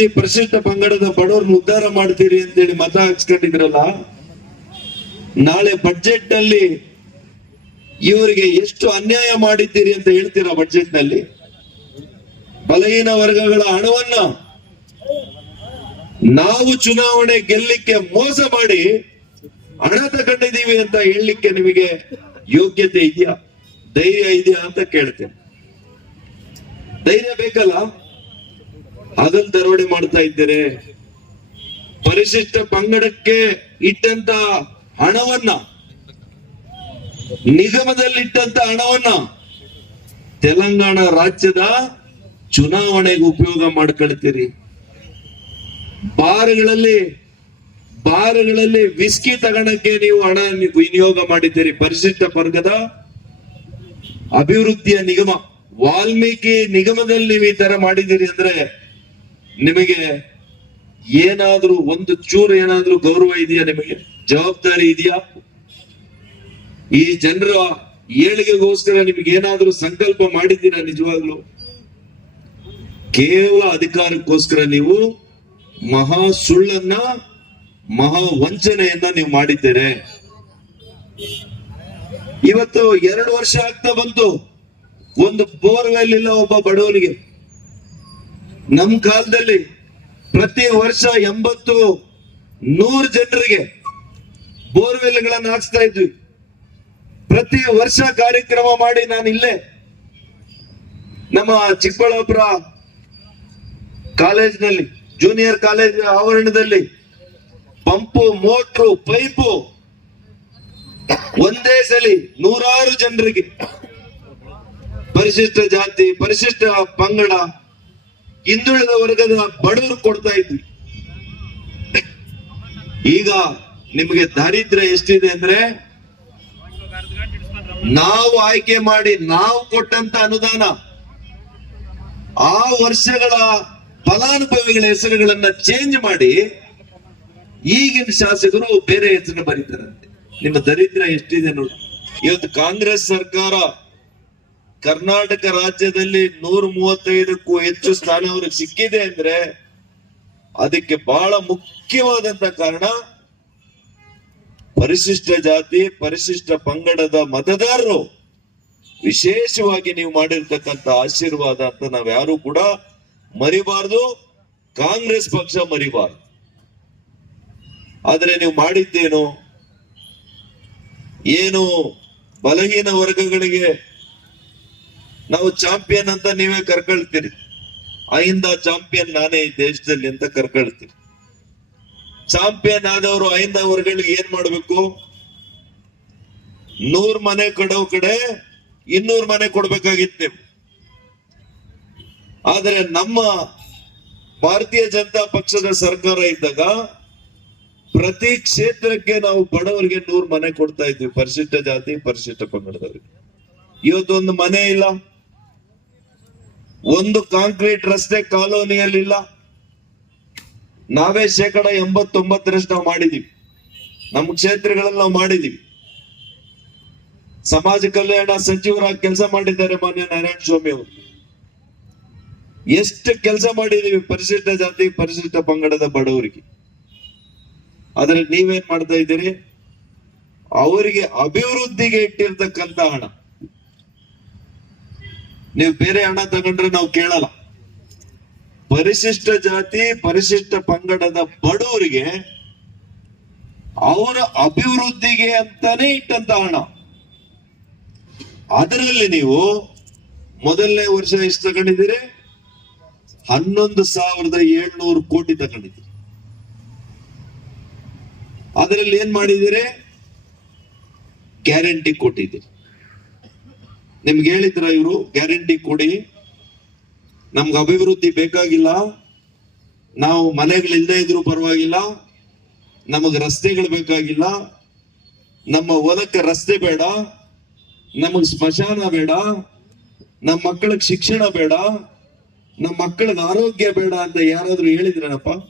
ಈ ಪ್ರಸಿದ್ಧ ಪಂಗಡದ ಬಡವ್ರನ್ನ ಉದ್ಧಾರ ಮಾಡ್ತೀರಿ ಅಂತೇಳಿ ಮತ ಹಾಕ್ಸ್ಕೊಂಡಿದ್ರಲ್ಲ, ನಾಳೆ ಬಡ್ಜೆಟ್ನಲ್ಲಿ ಇವರಿಗೆ ಎಷ್ಟು ಅನ್ಯಾಯ ಮಾಡಿದ್ದೀರಿ ಅಂತ ಹೇಳ್ತೀರಾ ಬಡ್ಜೆಟ್ನಲ್ಲಿ ಬಲಹೀನ ವರ್ಗಗಳ ಹಣವನ್ನ ನಾವು ಚುನಾವಣೆ ಗೆಲ್ಲಿಕ್ಕೆ ಮೋಸ ಮಾಡಿ ಹಣ ತಗೊಂಡಿದ್ದೀವಿ ಅಂತ ಹೇಳಲಿಕ್ಕೆ ನಿಮಗೆ ಯೋಗ್ಯತೆ ಇದೆಯಾ? ಧೈರ್ಯ ಇದೆಯಾ ಅಂತ ಕೇಳ್ತೇನೆ. ಧೈರ್ಯ ಬೇಕಲ್ಲ? ಅದನ್ನ ದರೋಡೆ ಮಾಡ್ತಾ ಇದ್ದೀರಿ ಪರಿಶಿಷ್ಟ ಪಂಗಡಕ್ಕೆ ಇಟ್ಟಂತ ಹಣವನ್ನ, ನಿಗಮದಲ್ಲಿಟ್ಟಂತ ಹಣವನ್ನ ತೆಲಂಗಾಣ ರಾಜ್ಯದ ಚುನಾವಣೆಗೆ ಉಪಯೋಗ ಮಾಡ್ಕೊಳ್ತೀರಿ. ಬಾರ್ಗಳಲ್ಲಿ ಬಾರ್ಗಳಲ್ಲಿ ವಿಸ್ಕಿ ತಗೊಳಕ್ಕೆ ನೀವು ಹಣ ವಿನಿಯೋಗ ಮಾಡಿದ್ದೀರಿ. ಪರಿಶಿಷ್ಟ ವರ್ಗದ ಅಭಿವೃದ್ಧಿಯ ನಿಗಮ, ವಾಲ್ಮೀಕಿ ನಿಗಮದಲ್ಲಿ ನೀವು ಈ ತರ ಮಾಡಿದ್ದೀರಿ ಅಂದ್ರೆ ನಿಮಗೆ ಏನಾದ್ರೂ ಒಂದು ಚೂರು ಏನಾದ್ರೂ ಗೌರವ ಇದೆಯಾ ನಿಮಗೆ? ಜವಾಬ್ದಾರಿ ಇದೆಯಾ? ಈ ಜನರ ಏಳಿಗೆಗೋಸ್ಕರ ನಿಮಗೆ ಏನಾದ್ರೂ ಸಂಕಲ್ಪ ಮಾಡಿದ್ದೀರಾ ನಿಜವಾಗ್ಲು? ಕೇವಲ ಅಧಿಕಾರಕ್ಕೋಸ್ಕರ ನೀವು ಮಹಾ ಸುಳ್ಳನ್ನ, ಮಹಾ ವಂಚನೆಯನ್ನ ನೀವು ಮಾಡಿದ್ದೀರಿ. ಇವತ್ತು ಎರಡು ವರ್ಷ ಆಗ್ತಾ ಬಂತು. ಒಂದು ಬೋರ್ವೆಲ್ ಇಲ್ಲ ಒಬ್ಬ ಬಡವನಿಗೆ. ನಮ್ ಕಾಲದಲ್ಲಿ ಪ್ರತಿ ವರ್ಷ ಎಂಬತ್ತು ನೂರು ಜನರಿಗೆ ಬೋರ್ವೆಲ್ಗಳನ್ನು ಹಾಕ್ಸ್ತಾ ಇದ್ವಿ. ಪ್ರತಿ ವರ್ಷ ಕಾರ್ಯಕ್ರಮ ಮಾಡಿ ನಾನು ಇಲ್ಲೇ ನಮ್ಮ ಚಿಕ್ಕಬಳ್ಳಾಪುರ ಕಾಲೇಜಿನಲ್ಲಿ, ಜೂನಿಯರ್ ಕಾಲೇಜ್ ಆವರಣದಲ್ಲಿ ಪಂಪು, ಮೋಟ್ರು, ಪೈಪು ಒಂದೇ ಸಲಿ ನೂರಾರು ಜನರಿಗೆ ಪರಿಶಿಷ್ಟ ಜಾತಿ, ಪರಿಶಿಷ್ಟ ಪಂಗಡ ಹಿಂದುಳಿದ ವರ್ಗದ ಬಡವರು ಕೊಡ್ತಾ ಇದ್ವಿ ಈಗ ನಿಮಗೆ ದಾರಿದ್ರ್ಯ ಎಷ್ಟಿದೆ ಅಂದ್ರೆ ನಾವು ಆಯ್ಕೆ ಮಾಡಿ ನಾವು ಕೊಟ್ಟಂತ ಅನುದಾನ. ಆ ವರ್ಷಗಳ ಫಲಾನುಭವಿಗಳ ಹೆಸರುಗಳನ್ನ ಚೇಂಜ್ ಮಾಡಿ ಈಗಿನ ಶಾಸಕರು ಬೇರೆ ಹೆಸರು ಬರೀತಾರಂತೆ. ನಿಮ್ಮ ದರಿದ್ರ ಎಷ್ಟಿದೆ ನೋಡಿ. ಇವತ್ತು ಕಾಂಗ್ರೆಸ್ ಸರ್ಕಾರ ಕರ್ನಾಟಕ ರಾಜ್ಯದಲ್ಲಿ ನೂರ ಮೂವತ್ತೈದಕ್ಕೂ ಹೆಚ್ಚು ಸ್ಥಾನ ಅವ್ರಿಗೆ ಸಿಕ್ಕಿದೆ ಅಂದ್ರೆ ಅದಕ್ಕೆ ಬಹಳ ಮುಖ್ಯವಾದಂತ ಕಾರಣ ಪರಿಶಿಷ್ಟ ಜಾತಿ, ಪರಿಶಿಷ್ಟ ಪಂಗಡದ ಮತದಾರರು. ವಿಶೇಷವಾಗಿ ನೀವು ಮಾಡಿರ್ತಕ್ಕಂತ ಆಶೀರ್ವಾದ ಅಂತ ನಾವ್ ಯಾರು ಕೂಡ ಮರಿಬಾರ್ದು, ಕಾಂಗ್ರೆಸ್ ಪಕ್ಷ ಮರಿಬಾರ್ದು. ಆದ್ರೆ ನೀವು ಮಾಡಿದ್ದೇನು? ಏನು ಬಲಹೀನ ವರ್ಗಗಳಿಗೆ ನಾವು ಚಾಂಪಿಯನ್ ಅಂತ ನೀವೇ ಕರ್ಕೊಳ್ತೀರಿ. ಅಹಿಂದ ಚಾಂಪಿಯನ್ ನಾನೇ ಈ ದೇಶದಲ್ಲಿ ಅಂತ ಕರ್ಕೊಳ್ತೀರಿ. ಚಾಂಪಿಯನ್ ಆದವರು ಅಹಿಂದ ವರ್ಗಗಳಿಗೆ ಏನ್ ಮಾಡ್ಬೇಕು? ನೂರ್ ಮನೆ ಕೊಡೋ ಕಡೆ ಇನ್ನೂರ್ ಮನೆ ಕೊಡ್ಬೇಕಾಗಿತ್ತು. ಆದರೆ ನಮ್ಮ ಭಾರತೀಯ ಜನತಾ ಪಕ್ಷದ ಸರ್ಕಾರ ಇದ್ದಾಗ ಪ್ರತಿ ಕ್ಷೇತ್ರಕ್ಕೆ ನಾವು ಬಡವರಿಗೆ ನೂರ್ ಮನೆ ಕೊಡ್ತಾ ಇದ್ವಿ. ಪರಿಶಿಷ್ಟ ಜಾತಿ, ಪರಿಶಿಷ್ಟ ಪಂಗಡದವರಿಗೆ. ಇವತ್ತೊಂದು ಮನೆ ಇಲ್ಲ. ಒಂದು ಕಾಂಕ್ರೀಟ್ ರಸ್ತೆ ಕಾಲೋನಿಯಲ್ಲಿಲ್ಲ. ನಾವೇ ಶೇಕಡ ಎಂಬತ್ತೊಂಬತ್ತರಷ್ಟು ನಾವು ಮಾಡಿದೀವಿ. ನಮ್ಮ ಕ್ಷೇತ್ರಗಳಲ್ಲಿ ನಾವು ಮಾಡಿದೀವಿ. ಸಮಾಜ ಕಲ್ಯಾಣ ಸಚಿವರಾಗಿ ಕೆಲಸ ಮಾಡಿದ್ದಾರೆ ಮಾನ್ಯ ನಾರಾಯಣ ಸ್ವಾಮಿ ಅವರು. ಎಷ್ಟು ಕೆಲಸ ಮಾಡಿದೀವಿ ಪರಿಶಿಷ್ಟ ಜಾತಿ, ಪರಿಶಿಷ್ಟ ಪಂಗಡದ ಬಡವರಿಗೆ. ಆದ್ರೆ ನೀವೇನ್ ಮಾಡ್ತಾ ಇದ್ದೀರಿ? ಅವರಿಗೆ ಅಭಿವೃದ್ಧಿಗೆ ಇಟ್ಟಿರ್ತಕ್ಕಂತ ಹಣ. ನೀವು ಬೇರೆ ಹಣ ತಗೊಂಡ್ರೆ ನಾವು ಕೇಳಲ್ಲ. ಪರಿಶಿಷ್ಟ ಜಾತಿ, ಪರಿಶಿಷ್ಟ ಪಂಗಡದ ಬಡವರಿಗೆ ಅವರ ಅಭಿವೃದ್ಧಿಗೆ ಅಂತಾನೆ ಇಟ್ಟಂತ ಹಣ. ಅದರಲ್ಲಿ ನೀವು ಮೊದಲನೇ ವರ್ಷ ಎಷ್ಟು ತಗೊಂಡಿದ್ದೀರಿ? ಹನ್ನೊಂದು ಸಾವಿರದ ಏಳ್ನೂರು ಕೋಟಿ ತಗೊಂಡಿದ್ದೀರಿ. ಅದರಲ್ಲಿ ಏನ್ ಮಾಡಿದ್ದೀರಿ? ಗ್ಯಾರಂಟಿ ಕೊಟ್ಟಿದ್ದೀರಿ. ನಿಮ್ಗೆ ಹೇಳಿದ್ರ ಇವರು ಗ್ಯಾರಂಟಿ ಕೊಡಿ. ನಮ್ಗೆ ಅಭಿವೃದ್ಧಿ ಬೇಕಾಗಿಲ್ಲ. ನಾವು ಮನೆಗಳಿಲ್ಲದೆ ಇದ್ರೂ ಪರವಾಗಿಲ್ಲ. ನಮಗೆ ರಸ್ತೆಗಳು ಬೇಕಾಗಿಲ್ಲ. ನಮ್ಮ ಹೊಲಕ್ಕೆ ರಸ್ತೆ ಬೇಡ. ನಮಗೆ ಸ್ಮಶಾನ ಬೇಡ. ನಮ್ಮ ಮಕ್ಕಳಿಗೆ ಶಿಕ್ಷಣ ಬೇಡ. ನಮ್ಮ ಮಕ್ಕಳ ಆರೋಗ್ಯ ಬೇಡ ಅಂತ ಯಾರಾದ್ರೂ ಹೇಳಿದ್ರನಪ್ಪ?